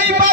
Neymar.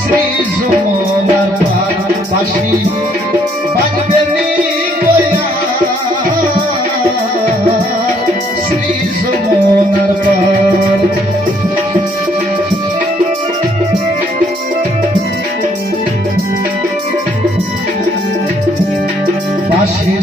Shri সুমনার পাশি বাজবে শ্রী সুমনার পার বাসির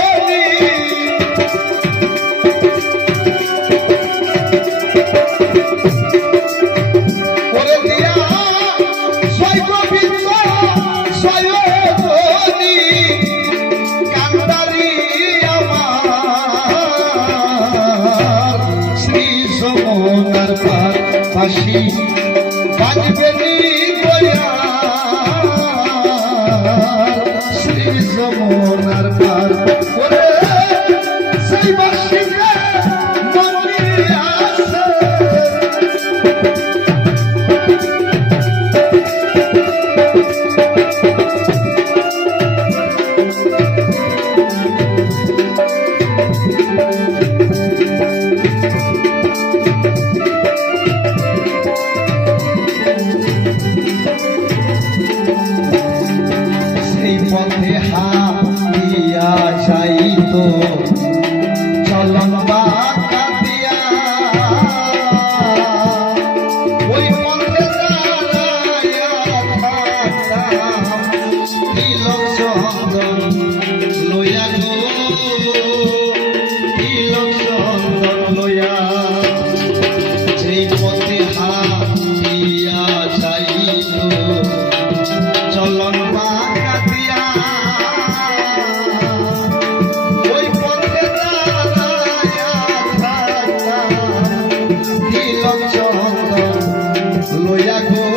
ফাঁসি বাজবে শ্রী সমনার লইয়া খো